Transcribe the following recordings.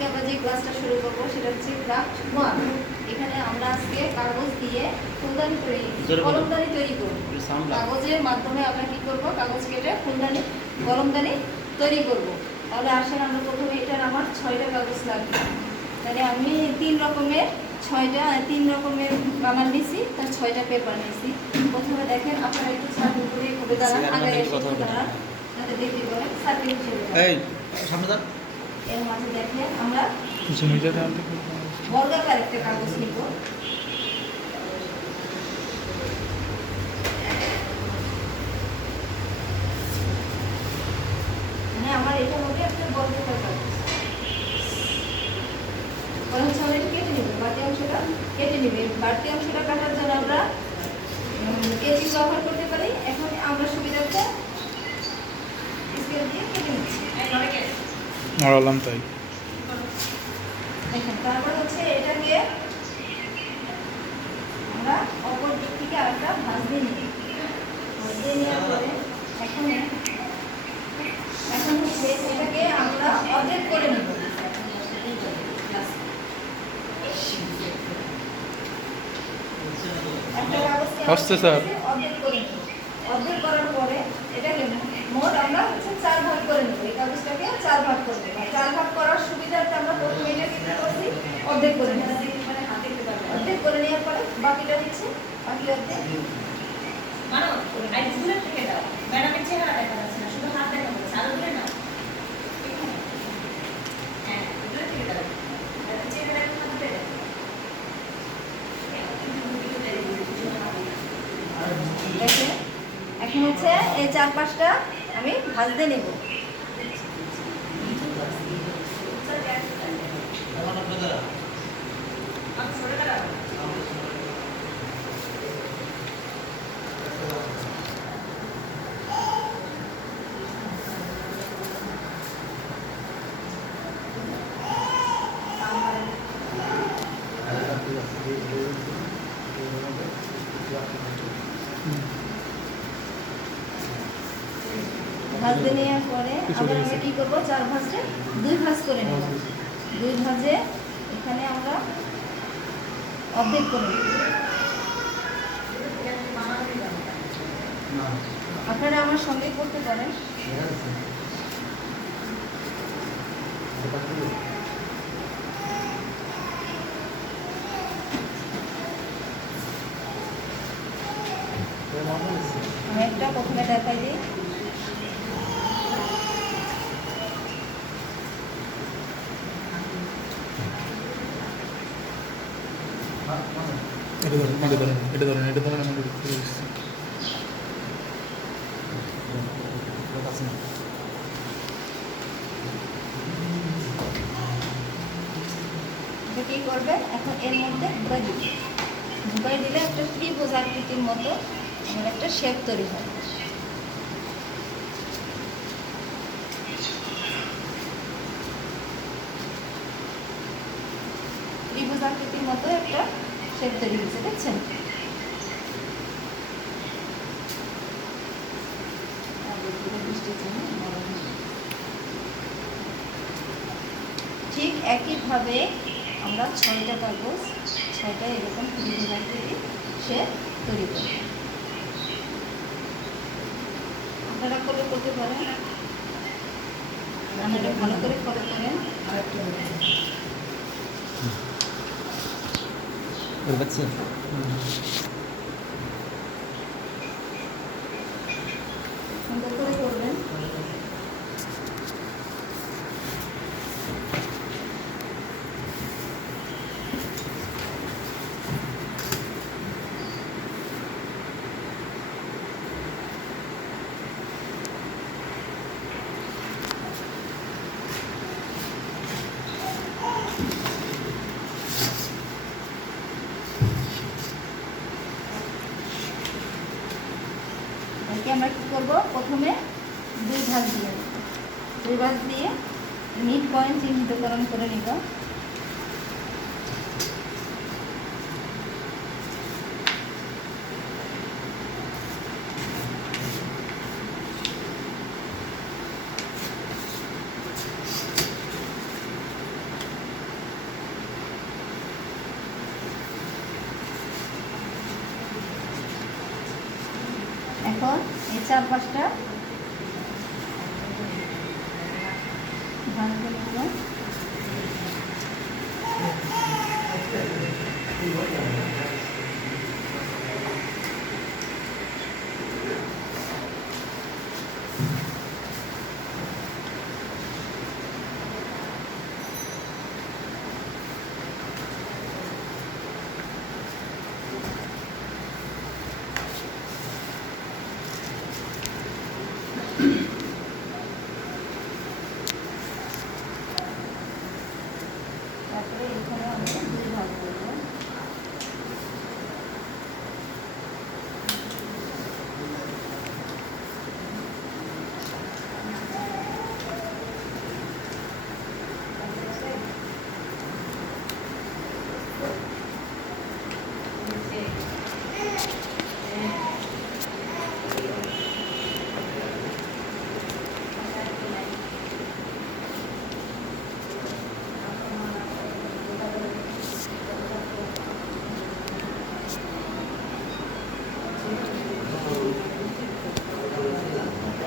আজকে আমরা যে ক্লাসটা শুরু করবো সেটা হচ্ছে ক্রাফট 1। এখানে আমরা আজকে কাগজ দিয়ে ফুলদানি তৈরি, কলমদানি তৈরি করব। কাগজের মাধ্যমে আমরা কি করব, কাগজ কেটে ফুলদানি, কলমদানি তৈরি করব। তাহলে আসেন আমরা প্রথমে, এটার আমার 6টা কাগজ লাগবে। তাহলে আমি 3 রকমের বানান নিছি, তার 6টা পেপার নিছি। প্রথমে দেখেন, আপনারা একটু ছাদ উপরে করে দাঁড়ান, আগে এসে দাঁড়ান, যাতে দেখতে পারেন সার্কেল হিসেবে। এর মাঝে দেখেন আমরা বর্গাকার একটা কাগজ নিব। মানে আমার এটা হবে একটা বর্গাকার কাগজ। হচ্ছে আমরা এটা কেটে নেব, বাড়তি অংশটা কেটে নেবে। বাড়তি অংশটা কাটার জন্য আমরা কেচি ব্যবহার করতে পারি। এখন আমরা সুবিধাতে স্কেল দিয়ে কেটে নিচ্ছি। তাই দেখেন, তারপর হচ্ছে এটাকে আমরা অপর দিক থেকে আরেকটা ভাঁজ দিয়ে নিই। ভাঁজ দিয়ে নেওয়ার পরে এখন হচ্ছে এটাকে আমরা অর্ধেক করে নেব। একটা কাগজকে অর্ধেক করে নেব। অর্ধেক করার পরে এটাকে মোট আমরা হচ্ছে 4 ভাগ করে নেব। এই কাগজটাকে 4 ভাগ করে নেব। 4 ভাগ করার সুবিধার্থে আমরা প্রথমে এটাকে কি করছি, অর্ধেক করে নেব। অর্ধেক করে নেওয়ার পরে বাকিটা দিচ্ছে, বাকি অর্ধেক ম্যাডামের চেহারা দেখা যাচ্ছে না, শুধু হাত দেখা যাচ্ছে। আরো দূরে নাও, হ্যাঁ দূরে থেকে দাঁড়াও, চেহারা একটু হাত দিয়ে দেখো। দেখেন, এখন হচ্ছে এই 4-5টা আমি ভাজতে নেব। ভাজতে নেওয়ার পরে আবার আমরা কি করবো, 4 ভাজে 2 ভাজ করে নেব। 2 ভাজে এখানে আমরা অর্ধেক করে নেব। আপনারা আমার সঙ্গে করতে পারেন। আমি একটা প্রথমে দেখাই দিই। এটা ধরেন কি করবে, এখন এর মধ্যে ঢুকাই দিলে একটা ত্রিভুজ আকৃতির মতো আমার একটা শেপ তৈরি হয়। ত্রিভুজ আকৃতির মতো একটা শেপ তৈরি হয়েছে, দেখছেন? ঠিক একইভাবে আমরা 6টা কাগজ, 6টা এরকম ত্রিভুজ আকৃতি শেপ তৈরি করব। আপনারা করতে পারেন, আপনারা ভালো করে ফলো করেন। সুন্দর করে করবেন। আমরা কি করব, প্রথমে 2 ভাঁজ দিয়ে 2 ভাঁজ দিয়ে মিড পয়েন্ট চিহ্নিতকরণ করে নিব। এখন এই চারপাশটা ভালো করে নেব। তারপরে এখানে আমি দুই ভাগ করবো।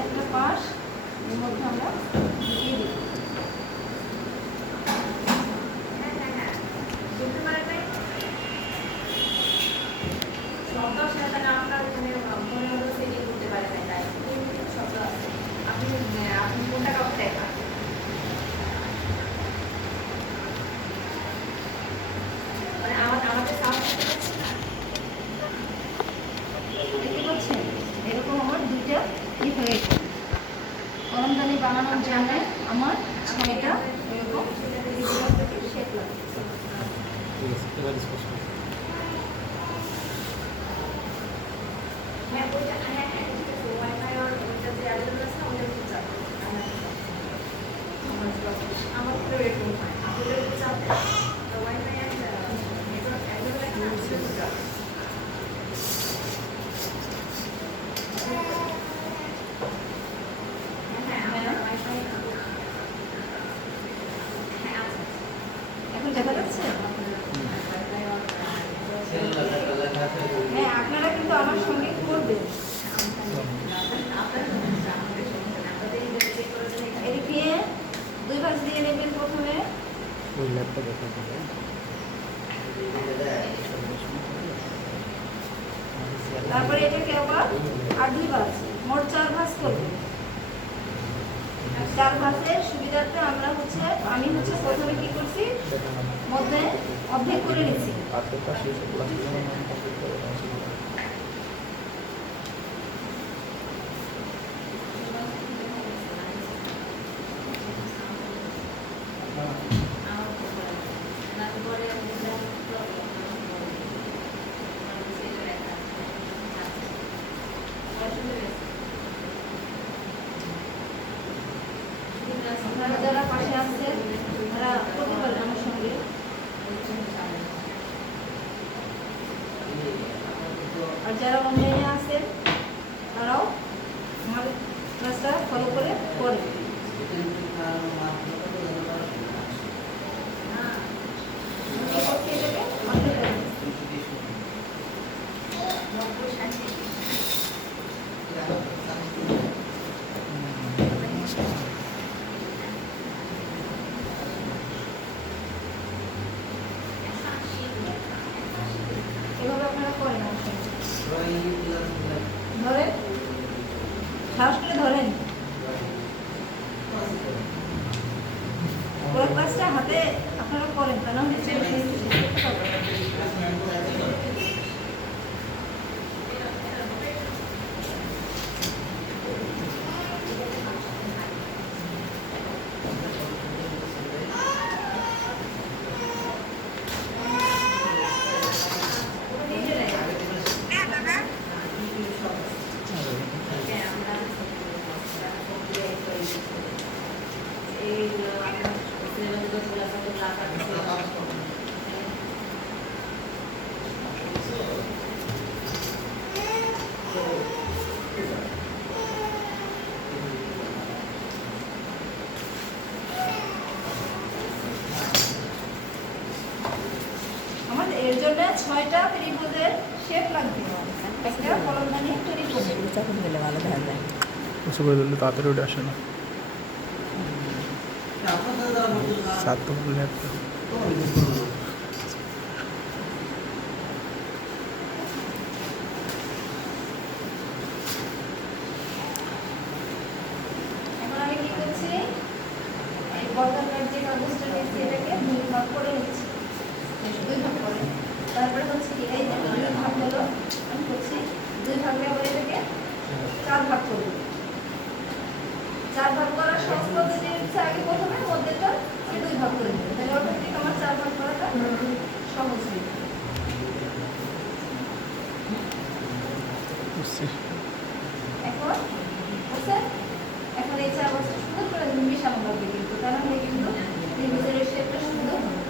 একটা পাশ এর মধ্যে আমরা ঢুকিয়ে দিই। শব্দ সেটা আপনার ওখানে মনে হলো সেটিং করতে পারেন না, তাই শব্দ আছে। আপনি কোনটা কাউকে দেখা মানে আমাদের সাউন্ড দেখতে পাচ্ছেন এরকম আমার দুইটা হয়ে গেছে। কলমদানি বানানোর জন্য আমার 6টা এরকম শেপ লাগে। ঠিক আছে, এবার স্পষ্ট। হ্যাঁ ওইটা হ্যাঁ হ্যাঁ ঠিক আছে, ওয়াইফাই আর ওইটা যে অ্যাভেলেবল আছে না ওটা খুব চাপ আমার তো এরকম হয় আপনাদের খুব চাপ তো ওয়াইফাই আর নেটওয়ার্ক অ্যাভেলেবল আছে না খুব চাপ। এখন দেখা যাচ্ছে? হ্যাঁ, আপনারা কিন্তু আমার সঙ্গে করবেন। এদিকে দুই ভাঁজ দিয়ে নেবেন প্রথমে। ওই ল্যাপটা দেখা যাবে। তারপরে এটাকে আবার আর দুই ভাঁজ, মোট 4 ভাঁজ করবেন। 4 ভাঁজের সুবিধার্থে আমি প্রথমে কি করছি, মধ্যে অর্ধেক করে নিচ্ছি। আপনারা যারা পাশে আসছেন তারা করতে পারেন আমার সঙ্গে। আর যারা অনলাইনে আছেন তারাও আমার ক্লাসটা ফলো করে করেন। এভাবে আপনারা করেন আমার সঙ্গে। ধরেন, সাহস করে ধরেন। পুরো ক্লাসটা হাতে আপনারা করেন, তা না হলে আমাদের এর জন্য 6টা ত্রিভুজের শেপ লাগবে। একটা কলমদানি তৈরি করবো। যখন গেলে ভালো দেখা যায়। উঁচু করে দিলে তাড়াতাড়ি উঠে আসে না। সাত তো বললে একটা এখন আমি কি করছি, এই বর্গাকার যে কাগজটা নিয়েছি এটাকে 2 ভাগ করে নিচ্ছি, 2 ভাগ করে। তারপরে হচ্ছে কি এই যে 2 ভাগ হলো, আমি করছি 2 ভাগে আবার এটাকে 4 ভাগ করব। 4 ভাগ করার সহজ পদ্ধতি হচ্ছে আগে প্রথমে মধ্যেটা 2 ভাগ করে দেব, তাহলে অটোমেটিক আমার 4 ভাগ করাটা সহজ হয়ে যাবে। বুঝছি। এখন বুঝছেন? এখন এই 4 বস্তা সুন্দর করে মিশানো হবে কিন্তু, তাহলে কিন্তু ত্রিভুজের শেপটা সুন্দর হবে।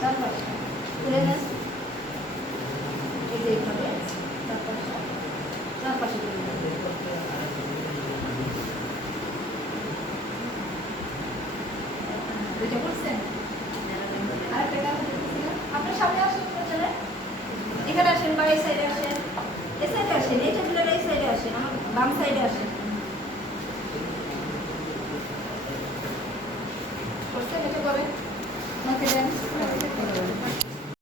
চারপাশটা খুলে নেন, এই যে এইভাবে চারপাশে করে নেন। বুঝতে পারছেন? আরেকটা কাজ দেখতেছিলাম, আপনার সামনে আসুন চলে, এখানে আসেন বা এই সাইডে আসেন, এই সাইডে আসেন, এই টেবিলের এই সাইডে আসেন, আমার বাম সাইডে আসেন।